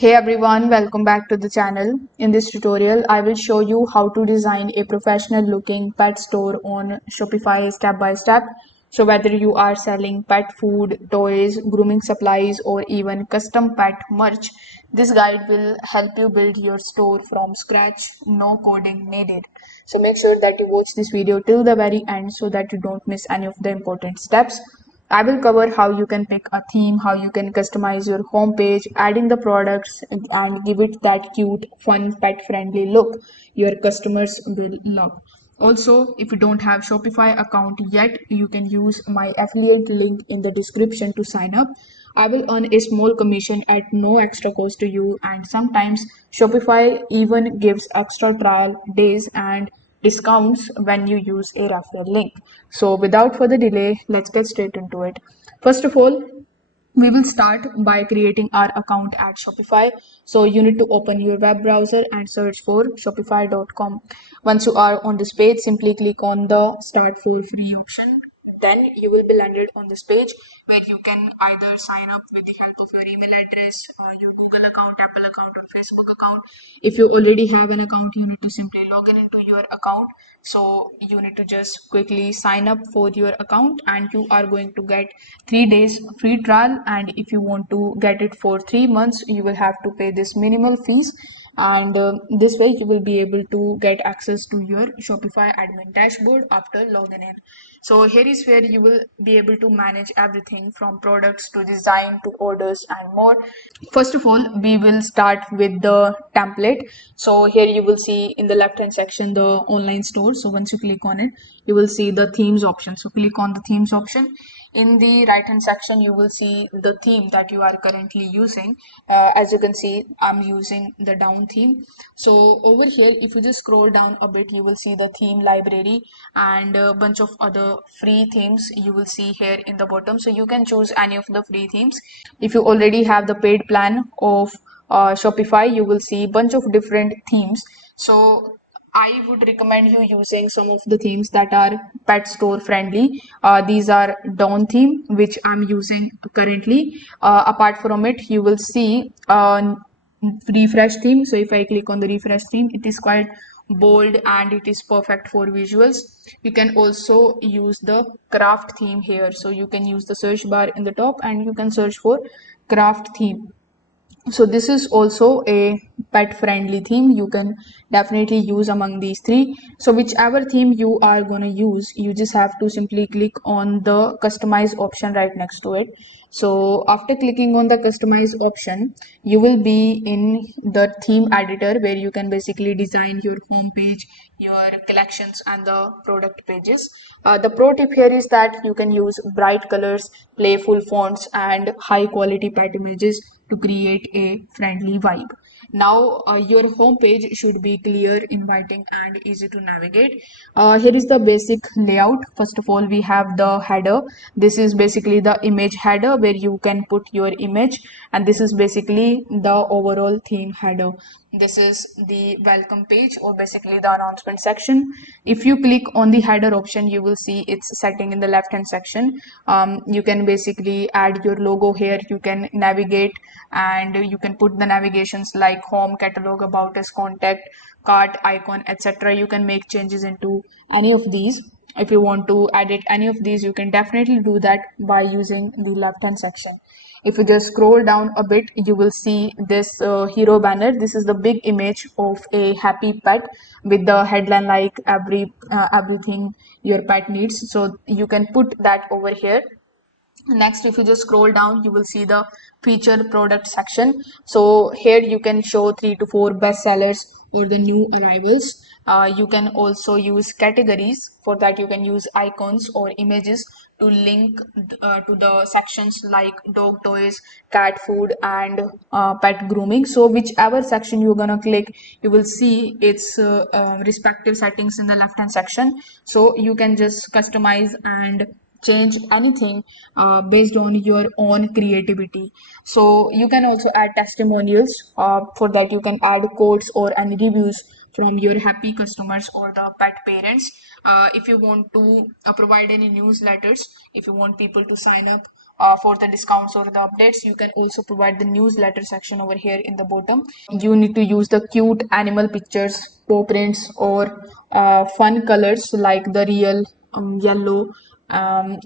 Hey everyone, welcome back to the channel. In this tutorial, I will show you how to design a professional looking pet store on Shopify step by step. So whether you are selling pet food, toys, grooming supplies, or even custom pet merch, this guide will help you build your store from scratch, no coding needed. So make sure that you watch this video till the very end so that you don't miss any of the important steps. I will cover how you can pick a theme, how you can customize your homepage, adding the products and give it that cute, fun, pet friendly look your customers will love. Also, if you don't have Shopify account yet, you can use my affiliate link in the description to sign up. I will earn a small commission at no extra cost to you, and sometimes Shopify even gives extra trial days and discounts when you use a referral link. So without further delay, let's get straight into it. First of all, we will start by creating our account at Shopify. So you need to open your web browser and search for shopify.com. Once you are on this page, simply click on the start for free option. Then you will be landed on this page where you can either sign up with the help of your email address, your Google account, Apple account, or Facebook account. If you already have an account, you need to simply log in into your account. So you need to just quickly sign up for your account, and you are going to get 3 days free trial. And if you want to get it for 3 months, you will have to pay this minimal fees, and this way you will be able to get access to your Shopify admin dashboard after logging in. So here is where you will be able to manage everything from products to design to orders and more. First of all, we will start with the template. So here you will see in the left hand section the online store. So once you click on it, you will see the themes option. So click on the themes option. In the right hand section, you will see the theme that you are currently using. As you can see, I'm using the down theme. So over here, if you just scroll down a bit, you will see the theme library and a bunch of other free themes you will see here in the bottom. So you can choose any of the free themes. If you already have the paid plan of Shopify, you will see a bunch of different themes. So I would recommend you using some of the themes that are pet store friendly. These are Dawn theme, which I'm using currently. Apart from it, you will see refresh theme. So if I click on the refresh theme, it is quite bold and it is perfect for visuals. You can also use the craft theme here. So you can use the search bar in the top and you can search for craft theme. So this is also a pet friendly theme you can definitely use among these three. So whichever theme you are going to use, you just have to simply click on the customize option right next to it. So after clicking on the customize option, you will be in the theme editor where you can basically design your home page, your collections and the product pages. The pro tip here is that you can use bright colors, playful fonts and high quality pet images to create a friendly vibe. Now your home page should be clear, inviting and easy to navigate. Here is the basic layout. First of all, we have the header. This is basically the image header where you can put your image, and this is basically the overall theme header. This is the welcome page or basically the announcement section. If you click on the header option, you will see its setting in the left hand section. You can basically add your logo here. You can navigate and you can put the navigations like home, catalog, about us, contact, cart, icon, etc. You can make changes into any of these. If you want to edit any of these, you can definitely do that by using the left hand section. If you just scroll down a bit, you will see this hero banner. This is the big image of a happy pet with the headline like everything your pet needs. So you can put that over here. Next, if you just scroll down, you will see the feature product section. So here you can show 3 to 4 best sellers or the new arrivals. You can also use categories. For that, you can use icons or images to link to the sections like dog toys, cat food and pet grooming. So whichever section you're gonna click, you will see its respective settings in the left hand section. So you can just customize and change anything based on your own creativity. So you can also add testimonials. For that, you can add quotes or any reviews from your happy customers or the pet parents. If you want to provide any newsletters, if you want people to sign up for the discounts or the updates. You can also provide the newsletter section over here in the bottom. You need to use the cute animal pictures, paw prints, or fun colors like the real yellow,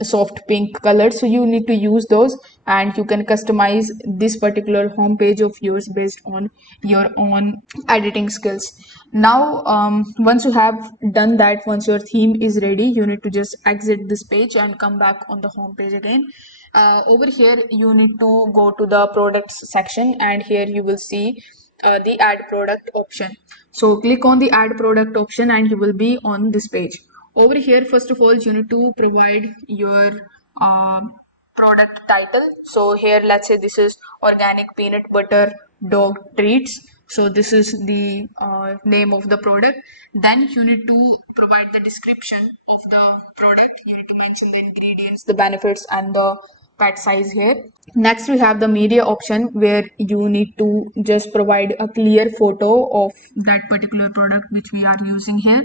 soft pink color. So you need to use those, and you can customize this particular home page of yours based on your own editing skills. Now once you have done that, once your theme is ready, you need to just exit this page and come back on the home page again. Over here you need to go to the products section, and here you will see the add product option. So click on the add product option and you will be on this page. Over here, first of all, you need to provide your product title. So here, let's say this is organic peanut butter dog treats. So this is the name of the product. Then you need to provide the description of the product. You need to mention the ingredients, the benefits, and the pet size here. Next, we have the media option, where you need to just provide a clear photo of that particular product which we are using here.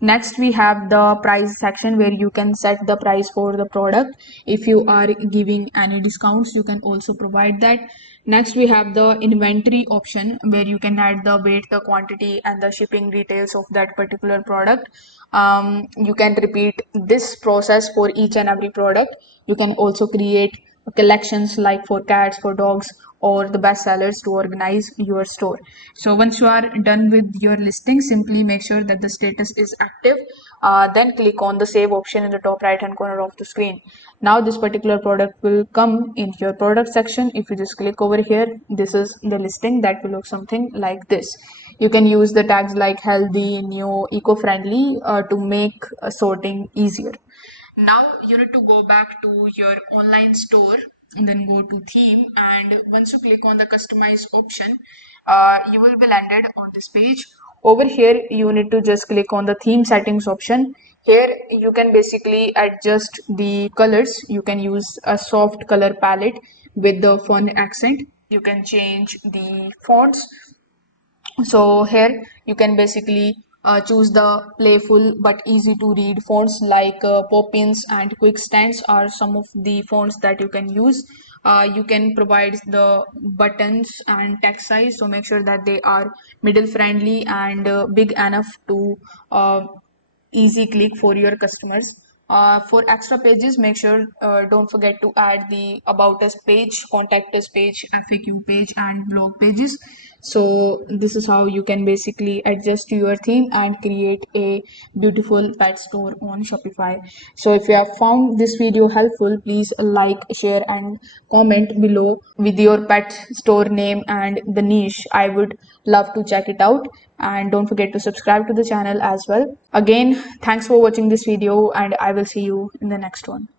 Next, we have the price section, where you can set the price for the product. If you are giving any discounts, you can also provide that. Next, we have the inventory option, where you can add the weight, the quantity, and the shipping details of that particular product. You can repeat this process for each and every product. You can also create collections like for cats, for dogs, or the best sellers to organize your store. So once you are done with your listing, simply make sure that the status is active. Then click on the save option in the top right hand corner of the screen. Now this particular product will come in your product section. If you just click over here, this is the listing that will look something like this. You can use the tags like healthy, new, eco-friendly to make sorting easier. Now you need to go back to your online store and then go to theme, and once you click on the customize option, you will be landed on this page. Over here you need to just click on the theme settings option. Here you can basically adjust the colors. You can use a soft color palette with the fun accent. You can change the fonts. So here you can basically choose the playful but easy to read fonts like Poppins and Quick Stands are some of the fonts that you can use. You can provide the buttons and text size, so make sure that they are middle friendly and big enough to easy click for your customers. For extra pages, make sure don't forget to add the about us page, contact us page, FAQ page, and blog pages. So this is how you can basically adjust your theme and create a beautiful pet store on Shopify. So if you have found this video helpful, please like, share, and comment below with your pet store name and the niche. I would love to check it out, and don't forget to subscribe to the channel as well. Again, thanks for watching this video, and I will see you in the next one.